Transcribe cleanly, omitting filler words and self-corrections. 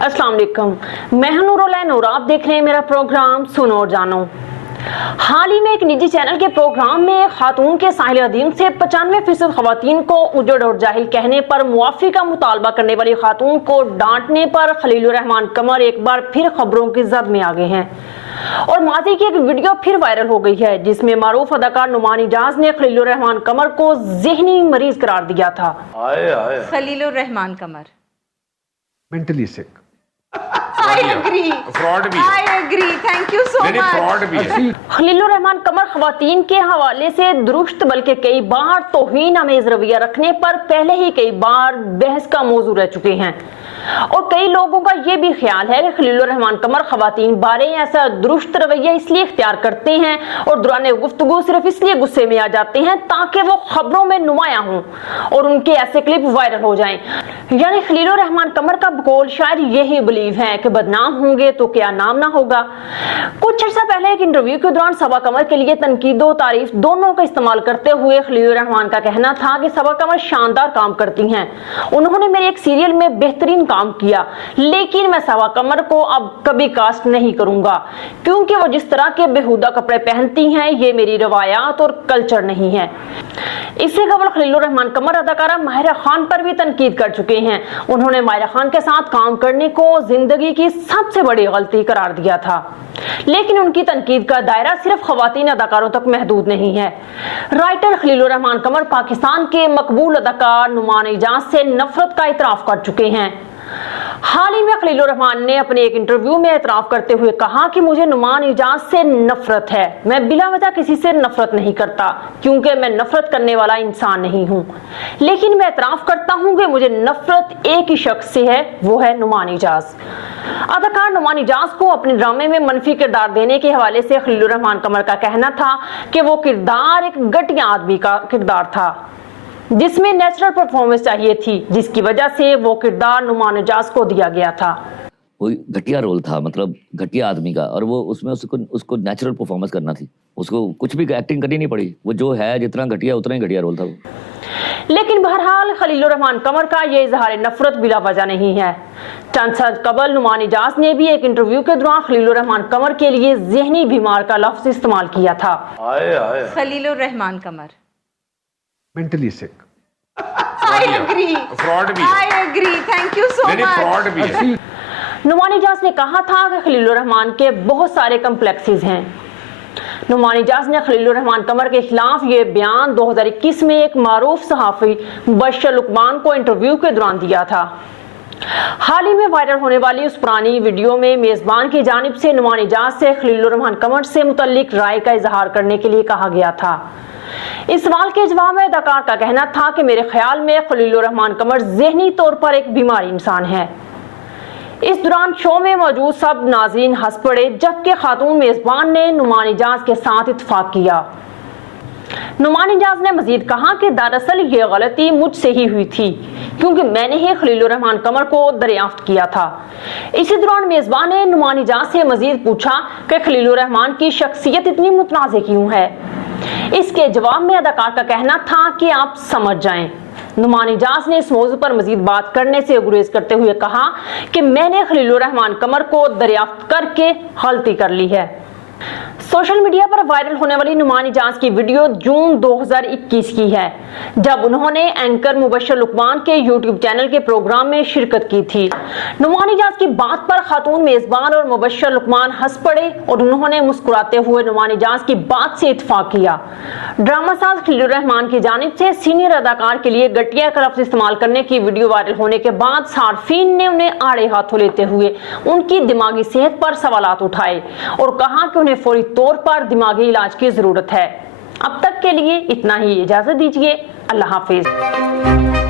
अस्सलाम वालेकुम, मैं हूं नूरुल और आप देख रहे हैं मेरा प्रोग्राम सुनो और जानो। हाल ही में एक निजी चैनल के प्रोग्राम में एक खातून के साहिल अदीम से 95% खवातीन को उजड़ और जाहिल कहने पर मुआफ़ी का मुतालबा करने वाली खातून को डांटने पर खलीलुर रहमान कमर एक बार फिर खबरों की जद में आ गए हैं और माजी की एक वीडियो फिर वायरल हो गई है जिसमें मारूफ अदाकार नुमान इजाज ने खलीलुर रहमान कमर को ज़हनी मरीज करार दिया था। Khalilur Rahman Qamar mentally sick. I agree. Fraud भी I agree. Thank you so much. Fraud भी है। खलीलुर रहमान कमर खवातीन के हवाले से दुरुस्त बल्कि कई बार तौहीन अमेज रवैया रखने पर पहले ही कई बार बहस का मौजू रह चुके हैं और कई लोगों का ये भी ख्याल है कि खलीलुर रहमान कमर खवातीन बारे ऐसा दुरुस्त रवैया इसलिए इख्तियार करते हैं और दौरान गुफ्तगू सिर्फ इसलिए गुस्से में आ जाते हैं ताकि वो खबरों में नुमाया हों और उनके ऐसे क्लिप वायरल हो जाएं। यानी खलीलुर रहमान कमर का बकौल शायद यही बिलीव है कि बदनाम होंगे तो क्या नाम ना होगा। कुछ अर्सा पहले एक इंटरव्यू के दौरान सबा कमर के लिए तनकीद और तारीफ दोनों का इस्तेमाल करते हुए खलीलुर रहमान का कहना था कि सबा कमर शानदार काम करती हैं, उन्होंने मेरे एक सीरियल में बेहतरीन काम किया, लेकिन मैं सबा कमर को अब कभी कास्ट नहीं करूंगा क्योंकि वो जिस तरह के बेहुदा कपड़े पहनती हैं ये मेरी रवायात और कल्चर नहीं है। इससे कबल खलीलुर रहमान कमर अदाकारा माहिरा खान पर भी तनकीद कर चुके हैं। उन्होंने माहिरा खान के साथ काम करने को जिंदगी की सबसे बड़ी गलती करार दिया था, लेकिन उनकी तनकीद का दायरा सिर्फ खवातीन अदाकारों तक महदूद नहीं है। राइटर खलीलुर रहमान कमर पाकिस्तान के मकबूल अदाकार नुमान इजाज से नफरत का इतराफ कर चुके हैं। हाल ही में खलीलुर रहमान ने अपने एक इंटरव्यू में एतराफ करते हुए कहा कि मुझे नुमान इजाज से नफरत है, मैं बिला वजह किसी से नफरत नहीं करता क्योंकि मैं नफरत करने वाला इंसान नहीं हूं, लेकिन मैं एतराफ करता हूं कि मुझे नफरत एक ही शख्स से है, वो है नुमान इजाज। अदाकार नुमान इजाज को अपने ड्रामे में मनफी किरदार देने के हवाले से खलीलुर रहमान कमर का कहना था कि वो किरदार एक घटिया आदमी का किरदार था जिसमें नेचुरल परफॉर्मेंस चाहिए थी, जिसकी वजह से वो किरदार नुमान इजाज को दिया गया था। कोई घटिया रोल था, मतलब घटिया आदमी का, और वो उसमें उसको नेचुरल परफॉर्मेंस करना थी, उसको कुछ भी एक्टिंग करनी नहीं पड़ी, वो जो है जितना घटिया उतना ही घटिया रोल था वो। लेकिन बहरहाल खलीलुर रहमान कमर का ये इजहार नफरत बिला वजह नहीं है। चंद साल कबल नुमान इजाज ने भी एक इंटरव्यू के दौरान खलीलुर रहमान कमर के लिए ज़हनी बीमार का लफ्ज इस्तेमाल किया था। Khalilur Rahman Qamar mentally sick. I agree. Fraud भी I agree. Thank you so much. Fraud भी है। नुमान इजाज ने कहा था कि खलीलुर रहमान के बहुत सारे कम्प्लेक्सेस हैं। नुमान इजाज ने खलीलुर रहमान कमर के खिलाफ ये बयान 2021 में एक मारूफ सहाफ़ी मुबश्शिर लुकमान को इंटरव्यू के दौरान दिया था। हाल ही में वायरल होने वाली उस पुरानी वीडियो में मेजबान की जानिब से नुमान इजाज से खलीलुर रहमान कमर से मुतल्लिक राय का इजहार करने के लिए कहा गया था। इस सवाल के जवाब में अदाकार का कहना था कि मेरे ख्याल में खलीलुर रहमान कमर ज़हनी तौर पर एक बीमार इंसान है। इस दौरान शो में मौजूद सब नाज़रीन हंस पड़े जबकि खातून मेजबान ने नुमान इजाज के साथ इत्तेफाक किया। नुमान इजाज ने मजीद कहा कि दरअसल ये गलती मुझसे ही हुई थी क्योंकि मैंने ही खलीलुर रहमान कमर को दरियाफ्त किया था। इसी दौरान मेजबान ने नुमान इजाज से मजीद पूछा कि खलीलुर रहमान की शख्सियत इतनी मुतनाज़ क्यों है। इसके जवाब में अदाकार का कहना था कि आप समझ जाएं। नुमान इजाज ने इस मौजू पर मजीद बात करने से गुरेज करते हुए कहा कि मैंने खलीलुर रहमान कमर को दरियाफ्त करके गलती कर ली है। सोशल मीडिया पर वायरल होने वाली नुमान इजाज की वीडियो जून 2021 की है जब उन्होंने एंकर मुबश्शिर लुकमान के यूट्यूब चैनल के प्रोग्राम में शिरकत की थी। नुमान इजाज की बात पर खातून मेजबान और मुबश्शिर लुकमान हंस पड़े और उन्होंने मुस्कुराते हुए नुमान इजाज की बात से इत्तेफाक किया। ड्रामा साज खलीलुर रहमान की जानिब से सीनियर अदाकार के लिए घटिया का लफ्ज इस्तेमाल करने की वीडियो वायरल होने के बाद सार्फिन ने उन्हें आड़े हाथों लेते हुए उनकी दिमागी सेहत पर सवालात उठाए और कहा कि उन्हें फौरी तौर पर दिमागी इलाज की जरूरत है। अब तक के लिए इतना ही, इजाजत दीजिए, अल्लाह हाफिज।